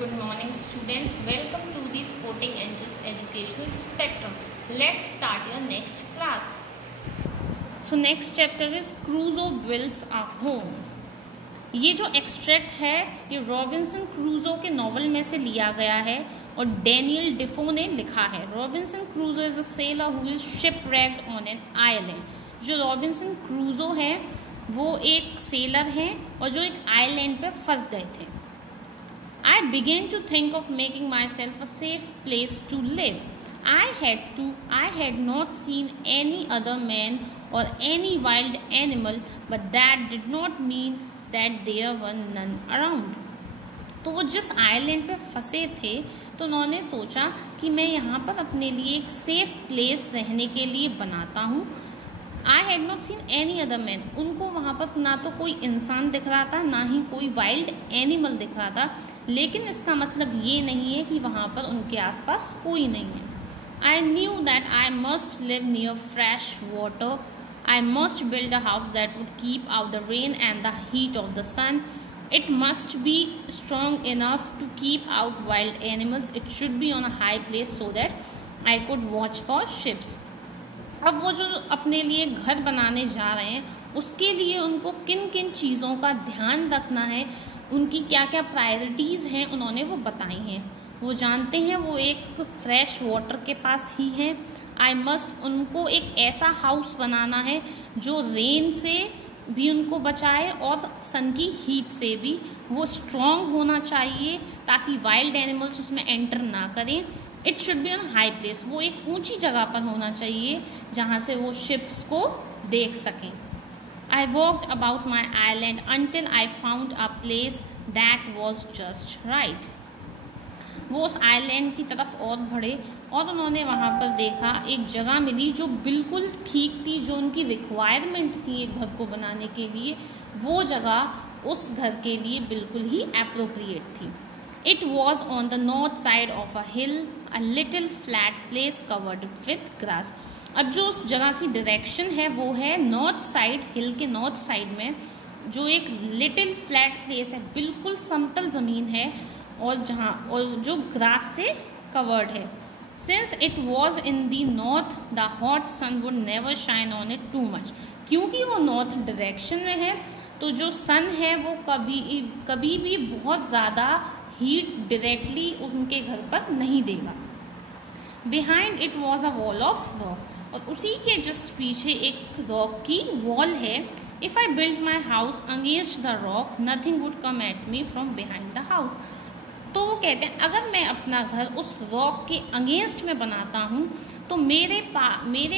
Good morning students, welcome to the Sporting Angels Educational Spectrum. Let's start your next class. So next chapter is Crusoe builds a home. ये जो extract है ये Robinson क्रूजो के novel में से लिया गया है और डैनियल डिफो ने लिखा है. Robinson Crusoe is a sailor who is shipwrecked on an island. जो रॉबिन्सन क्रूजो है वो एक सेलर हैं और जो एक आइलैंड पे फंस गए थे. I began to think of making myself a safe place to live. I had not seen any other man or any wild animal, but that did not mean that there were none around. तो वो जिस island पे फंसे थे तो उन्होंने सोचा कि मैं यहाँ पर अपने लिए एक सेफ प्लेस रहने के लिए बनाता हूँ. I had not seen any other man. उनको वहाँ पर ना तो कोई इंसान दिख रहा था ना ही कोई वाइल्ड एनिमल दिख रहा था, लेकिन इसका मतलब ये नहीं है कि वहाँ पर उनके आसपास कोई नहीं है. I knew that I must live near fresh water. I must build a house that would keep out the rain and the heat of the sun. It must be strong enough to keep out wild animals. It should be on a high place so that I could watch for ships. अब वो जो अपने लिए घर बनाने जा रहे हैं उसके लिए उनको किन किन चीज़ों का ध्यान रखना है, उनकी क्या क्या प्रायोरिटीज़ हैं उन्होंने वो बताई हैं. वो जानते हैं वो एक फ्रेश वाटर के पास ही है. आई मस्ट उनको एक ऐसा हाउस बनाना है जो रेन से भी उनको बचाए और सन की हीट से भी. वो स्ट्रॉन्ग होना चाहिए ताकि वाइल्ड एनिमल्स उसमें एंटर ना करें. It should be on high place. वो एक ऊंची जगह पर होना चाहिए जहाँ से वो शिप्स को देख सकें. I walked about my island until I found a place that was just right. वो उस आइलैंड की तरफ और बढ़े और उन्होंने वहाँ पर देखा एक जगह मिली जो बिल्कुल ठीक थी, जो उनकी रिक्वायरमेंट थी एक घर को बनाने के लिए. वो जगह उस घर के लिए बिल्कुल ही अप्रोप्रिएट थी. It was on the north side of a hill, a little flat place covered with grass. अब जो उस जगह की डायरेक्शन है वो है नॉर्थ साइड, हिल के नॉर्थ साइड में जो एक लिटिल फ्लैट प्लेस है, बिल्कुल समतल ज़मीन है और जो ग्रास से कवर्ड है. Since it was in the north the hot sun would never shine on it too much. क्योंकि वो नॉर्थ डायरेक्शन में है तो जो सन है वो कभी भी बहुत ज़्यादा हीट डायरेक्टली उनके घर पर नहीं देगा. Behind it was a wall of rock. और उसी के जस्ट पीछे एक रॉक की वॉल है. If I build my house against the rock nothing would come at me from behind the house. तो वो कहते हैं अगर मैं अपना घर उस रॉक के अगेंस्ट में बनाता हूँ तो मेरे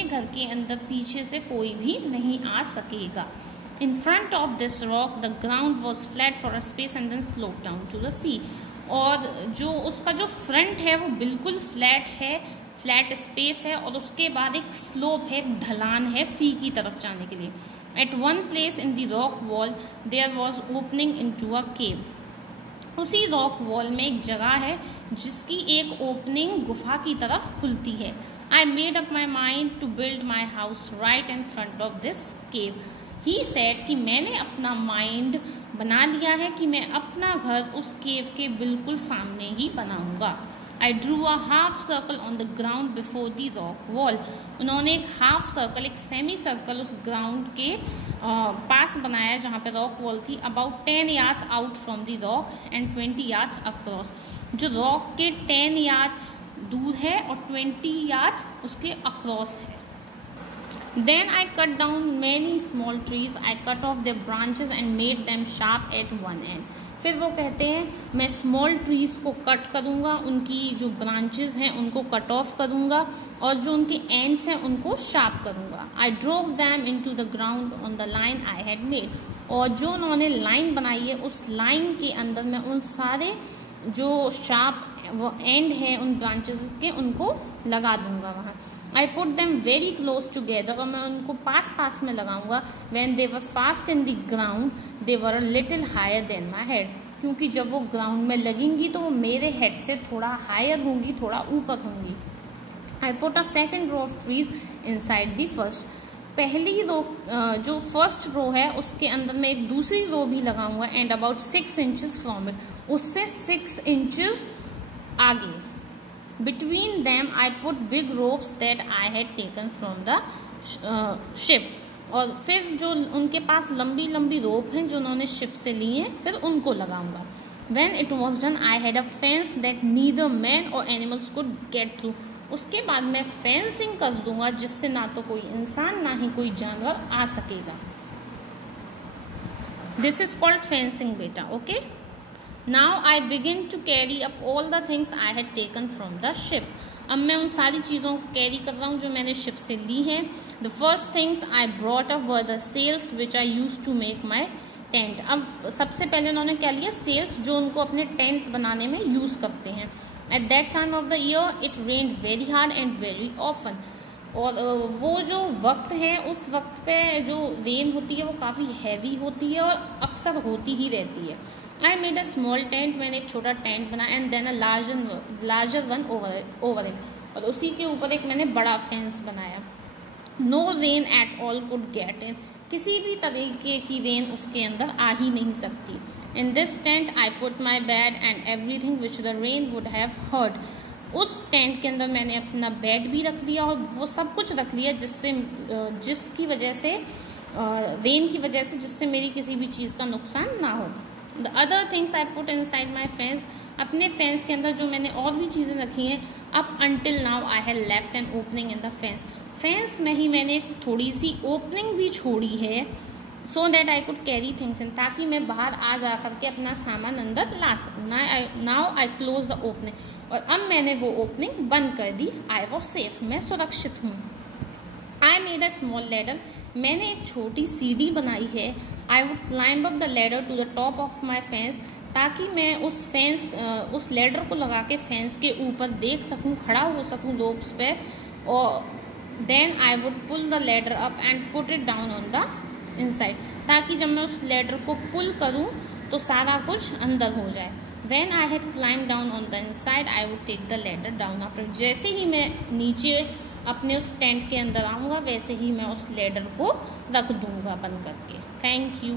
घर के अंदर पीछे से कोई भी नहीं आ सकेगा. In front of this rock, the ground was flat for a space and then sloped down to the sea. और जो उसका जो फ्रंट है वो बिल्कुल फ्लैट है, फ्लैट स्पेस है और उसके बाद एक स्लोप है, ढलान है सी की तरफ जाने के लिए. At one place in the rock wall, there was opening into a cave. उसी रॉक वॉल में एक जगह है जिसकी एक ओपनिंग गुफा की तरफ खुलती है. I made up my mind to build my house right in front of this cave. He said कि मैंने अपना माइंड बना लिया है कि मैं अपना घर उस केव के बिल्कुल सामने ही बनाऊंगा. I drew a half circle on the ground before the rock wall. उन्होंने एक हाफ सर्कल, एक सेमी सर्कल उस ग्राउंड के पास बनाया जहाँ पे रॉक वॉल थी. About 10 yards out from the rock and 20 yards across. जो रॉक के 10 yards दूर है और 20 yards उसके अक्रॉस है. Then I cut down many small trees. I cut off their branches and made them sharp at one end. फिर वो कहते हैं मैं स्मॉल ट्रीज़ को कट करूँगा, उनकी जो ब्रांचेस हैं उनको कट ऑफ करूँगा और जो उनके एंड्स हैं उनको शार्प करूँगा. I drove them into the ground on the line I had made. और जो उन्होंने लाइन बनाई है उस लाइन के अंदर मैं उन सारे जो शार्प वो एंड हैं उन ब्रांचेस के उनको लगा दूँगा वहाँ. I put them very close together और मैं उनको पास में लगाऊंगा. When they were fast in the ground, they were a little higher than my head. क्योंकि जब वो ग्राउंड में लगेंगी तो वो मेरे हेड से थोड़ा हायर होंगी, थोड़ा ऊपर होंगी. I put a second row of trees inside the first. पहली रो जो फर्स्ट रो है उसके अंदर मैं एक दूसरी रो भी लगाऊंगा. And about 6 inches from it. उससे 6 इंचेस आगे। Between them I put big ropes that I had taken from the ship, और फिर जो उनके पास लंबी लंबी रोप हैं जो उन्होंने शिप से ली हैं, फिर उनको लगाऊंगा। When it was done, I had a fence that neither man or animals could get through. उसके बाद मैं फेंसिंग कर दूंगा जिससे ना तो कोई इंसान ना ही कोई जानवर आ सकेगा। This is called fencing, बेटा। Okay? Now I begin to carry up all the things I had taken from the ship. अब मैं उन सारी चीज़ों को कैरी कर रहा हूँ जो मैंने शिप से ली हैं। The first things I brought up were the sails which I used to make my tent. अब सबसे पहले उन्होंने क्या लिया? सेल्स, जो उनको अपने टेंट बनाने में यूज़ करते हैं। At that time of the year it rained very hard and very often, और वो जो वक्त है उस वक्त पे जो रेन होती है वो काफ़ी हैवी होती है और अक्सर होती ही रहती है। I made a small tent, मैंने एक छोटा टेंट बनाया, and then a larger one over it, और उसी के ऊपर एक मैंने बड़ा फेंस बनाया। No rain at all could get in, किसी भी तरीके की रेन उसके अंदर आ ही नहीं सकती। In this tent I put my bed and everything which the rain would have hurt, उस टेंट के अंदर मैंने अपना बेड भी रख लिया और वो सब कुछ रख लिया जिसकी वजह से रेन की वजह से जिससे मेरी किसी भी चीज़ का नुकसान ना हो। The other things I put inside my fence, अपने फेंस के अंदर जो मैंने और भी चीज़ें रखी हैं, up until now I have left an opening in the fence, fence में ही मैंने थोड़ी सी ओपनिंग भी छोड़ी है, so that I could carry things in, ताकि मैं बाहर आ जा करके अपना सामान अंदर ला सकूँ। Now I close the opening, और अब मैंने वो ओपनिंग बंद कर दी। आई वॉज सेफ, मैं सुरक्षित हूँ। I made a small ladder, मैंने एक छोटी सीढ़ी बनाई है। I would climb up the ladder to the top of my fence, ताकि मैं उस लैडर को लगा के फेंस के ऊपर देख सकूँ, खड़ा हो सकूँ रोप्स पे, और then I would pull the ladder up and put it down on the inside, ताकि जब मैं उस लैडर को पुल करूँ तो सारा कुछ अंदर हो जाए। When I had climbed down on the inside, I would take the ladder down after. जैसे ही मैं नीचे अपने उस टेंट के अंदर आऊँगा वैसे ही मैं उस लैडर को रख दूँगा बंद करके। Thank you.